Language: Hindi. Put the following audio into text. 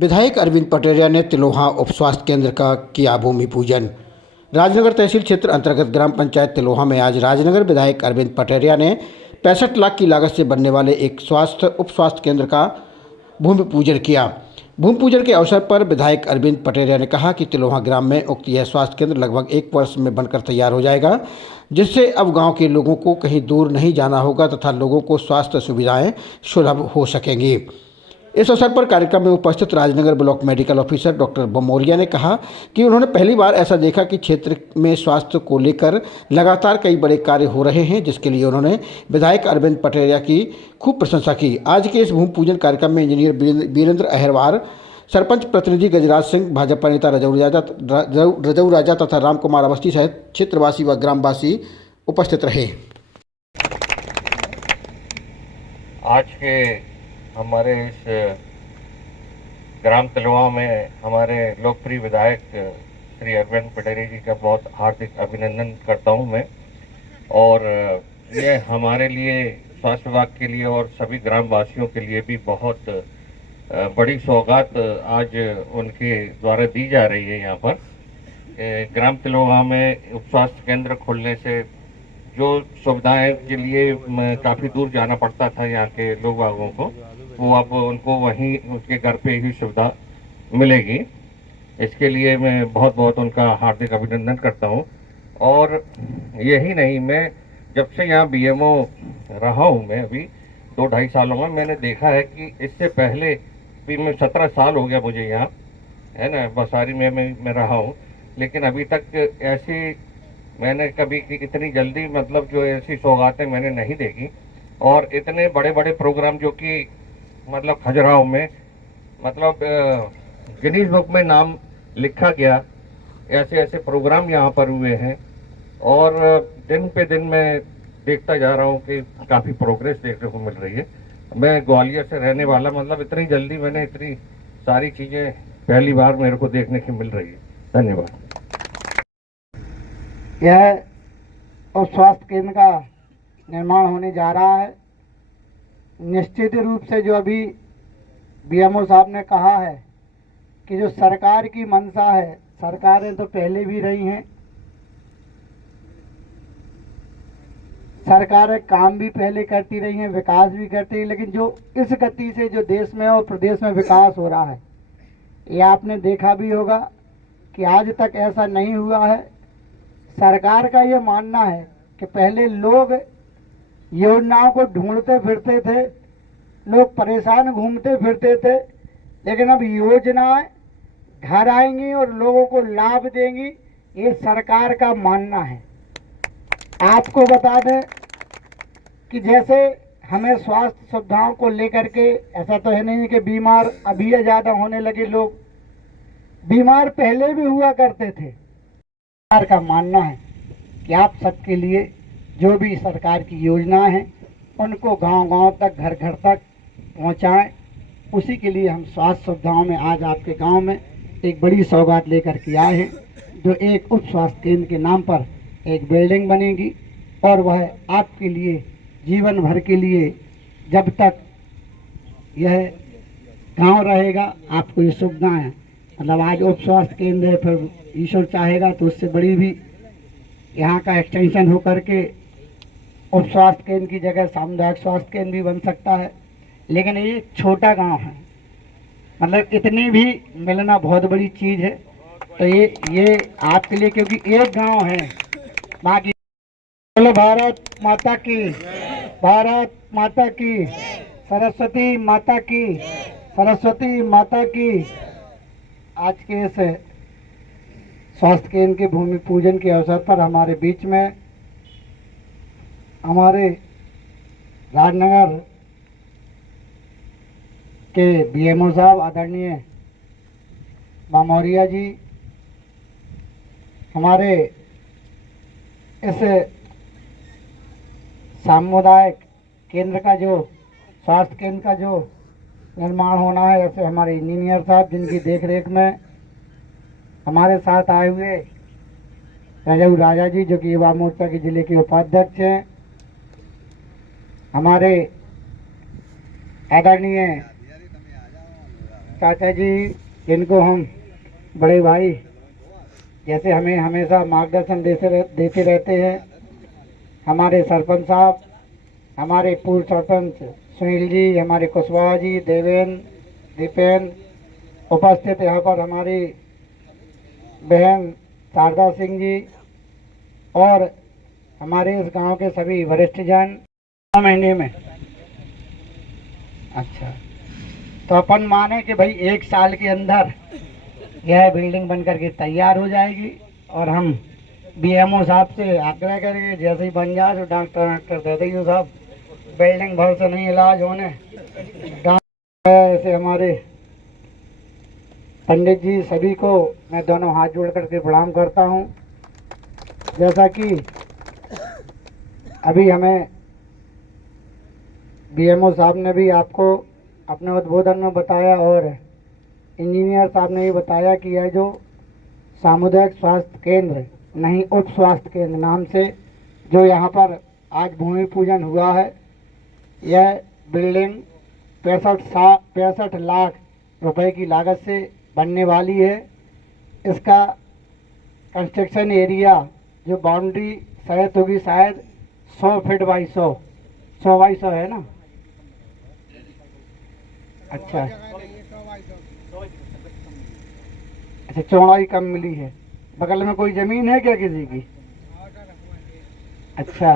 विधायक अरविंद पटेरिया ने तिलोहा उप स्वास्थ्य केंद्र का किया भूमि पूजन। राजनगर तहसील क्षेत्र अंतर्गत ग्राम पंचायत तिलोहा में आज राजनगर विधायक अरविंद पटेरिया ने 65 लाख की लागत से बनने वाले एक उप स्वास्थ्य केंद्र का भूमि पूजन किया। भूमि पूजन के अवसर पर विधायक अरविंद पटेरिया ने कहा कि तिलोहा ग्राम में उक्त यह स्वास्थ्य केंद्र लगभग 1 वर्ष में बनकर तैयार हो जाएगा, जिससे अब गांव के लोगों को कहीं दूर नहीं जाना होगा तथा लोगों को स्वास्थ्य सुविधाएं सुलभ हो सकेंगी। इस अवसर पर कार्यक्रम में उपस्थित Rajnagar block medical officer doctor Bamoria ने कहा कि उन्होंने पहली बार ऐसा देखा कि क्षेत्र में स्वास्थ्य को लेकर लगातार कई बड़े कार्य हो रहे हैं, जिसके लिए उन्होंने विधायक अरविंद पटेरिया की खूब प्रशंसा की। आज के इस भूमि पूजन कार्यक्रम में इंजीनियर वीरेंद्र अहरवार, सरपंच प्रतिनिधि गजराज सिंह, भाजपा नेता रजऊ राजा तथा राम कुमार अवस्थी सहित क्षेत्रवासी व ग्रामवासी उपस्थित रहे। आज के हमारे इस ग्राम तिलोहा में हमारे लोकप्रिय विधायक श्री अरविंद पटेरिया जी का बहुत हार्दिक अभिनंदन करता हूं मैं। और ये हमारे लिए, स्वास्थ्य विभाग के लिए और सभी ग्रामवासियों के लिए भी बहुत बड़ी सौगात आज उनके द्वारा दी जा रही है। यहाँ पर ग्राम तिलोहा में उप स्वास्थ्य केंद्र खुलने से जो सुविधाएं के लिए काफ़ी दूर जाना पड़ता था यहाँ के लोग बागों को, वो अब उनको वहीं उनके घर पे ही सुविधा मिलेगी। इसके लिए मैं बहुत बहुत उनका हार्दिक अभिनंदन करता हूँ। और यही नहीं, मैं जब से यहाँ बीएमओ रहा हूँ, मैं अभी 2-2.5 सालों में मैंने देखा है कि इससे पहले भी मैं 17 साल हो गया मुझे यहाँ, है ना, बसारी में मैं रहा हूँ, लेकिन अभी तक ऐसी मैंने कभी इतनी जल्दी मतलब जो ऐसी सौगातें मैंने नहीं देखी। और इतने बड़े बड़े प्रोग्राम जो कि मतलब खजुराहो में मतलब गिनीज बुक में नाम लिखा गया, ऐसे ऐसे प्रोग्राम यहाँ पर हुए हैं। और दिन पे दिन मैं देखता जा रहा हूँ कि काफ़ी प्रोग्रेस देखने को मिल रही है। मैं ग्वालियर से रहने वाला, मतलब इतनी जल्दी मैंने इतनी सारी चीज़ें पहली बार मेरे को देखने की मिल रही है। धन्यवाद। यह उप स्वास्थ्य केंद्र का निर्माण होने जा रहा है। निश्चित रूप से जो अभी बीएमओ साहब ने कहा है कि जो सरकार की मंशा है, सरकारें तो पहले भी रही हैं, सरकारें काम भी पहले करती रही हैं, विकास भी करती हैं, लेकिन जो इस गति से जो देश में और प्रदेश में विकास हो रहा है, ये आपने देखा भी होगा कि आज तक ऐसा नहीं हुआ है। सरकार का ये मानना है कि पहले लोग योजनाओं को ढूंढते फिरते थे, लोग परेशान घूमते फिरते थे, लेकिन अब योजनाएं घर आएंगी और लोगों को लाभ देंगी, ये सरकार का मानना है। आपको बता दें कि जैसे हमें स्वास्थ्य सुविधाओं को लेकर के, ऐसा तो है नहीं कि बीमार अभी ज़्यादा होने लगे, लोग बीमार पहले भी हुआ करते थे। सरकार का मानना है कि आप सबके लिए जो भी सरकार की योजनाएं हैं उनको गांव-गांव तक, घर-घर तक पहुंचाएं। उसी के लिए हम स्वास्थ्य सुविधाओं में आज आपके गांव में एक बड़ी सौगात लेकर के आए हैं, जो एक उप स्वास्थ्य केंद्र के नाम पर एक बिल्डिंग बनेगी और वह आपके लिए जीवन भर के लिए, जब तक यह गांव रहेगा, आपको ये सुविधाएं, मतलब आज उप स्वास्थ्य केंद्र है, फिर ईश्वर चाहेगा तो उससे बड़ी भी यहाँ का एक्सटेंशन होकर के उप स्वास्थ्य केंद्र की जगह सामुदायिक स्वास्थ्य केंद्र भी बन सकता है। लेकिन ये एक छोटा गांव है, मतलब इतनी भी मिलना बहुत बड़ी चीज़ है। तो ये आपके लिए, क्योंकि एक गांव है, बाकी बोलो भारत माता की, भारत माता की, सरस्वती माता की, सरस्वती माता की। आज के इस स्वास्थ्य केंद्र के भूमि पूजन के अवसर पर हमारे बीच में हमारे राजनगर के बीएमओ साहब आदरणीय बमोरिया जी, हमारे इस सामुदायिक केंद्र का, जो स्वास्थ्य केंद्र का जो निर्माण होना है, ऐसे हमारे इंजीनियर साहब जिनकी देखरेख में हमारे साथ आए हुए रजऊ राजा जी, जो कि युवा मोर्चा के जिले के उपाध्यक्ष हैं, हमारे आदरणीय चाचा जी जिनको हम बड़े भाई जैसे हमें हमेशा मार्गदर्शन देते रहते हैं, हमारे सरपंच साहब, हमारे पूर्व सरपंच सुनील जी, हमारे कुशवाहा जी, देवेंद्र, दीपेन, उपस्थित यहाँ पर हमारी बहन शारदा सिंह जी और हमारे इस गांव के सभी वरिष्ठ जन। महीने में अच्छा, तो अपन माने कि भाई 1 साल के अंदर यह बिल्डिंग बन करके तैयार हो जाएगी और हम बीएमओ साहब से आग्रह करेंगे जैसे ही बन जाए तो डॉक्टर दे देंगे साहब, बिल्डिंग भर से नहीं इलाज होने। ऐसे हमारे पंडित जी सभी को मैं दोनों हाथ जोड़ करके प्रणाम करता हूँ। जैसा कि अभी हमें बीएमओ साहब ने भी आपको अपने उद्बोधन में बताया और इंजीनियर साहब ने भी बताया कि यह जो सामुदायिक स्वास्थ्य केंद्र नहीं उप स्वास्थ्य केंद्र नाम से जो यहाँ पर आज भूमि पूजन हुआ है, यह बिल्डिंग 65 लाख रुपए की लागत से बनने वाली है। इसका कंस्ट्रक्शन एरिया जो बाउंड्री शायद होगी शायद 100 फीट बाई 100 बाई 100 है ना। अच्छा अच्छा, चौड़ाई कम मिली है। बगल में कोई जमीन है क्या किसी की? अच्छा,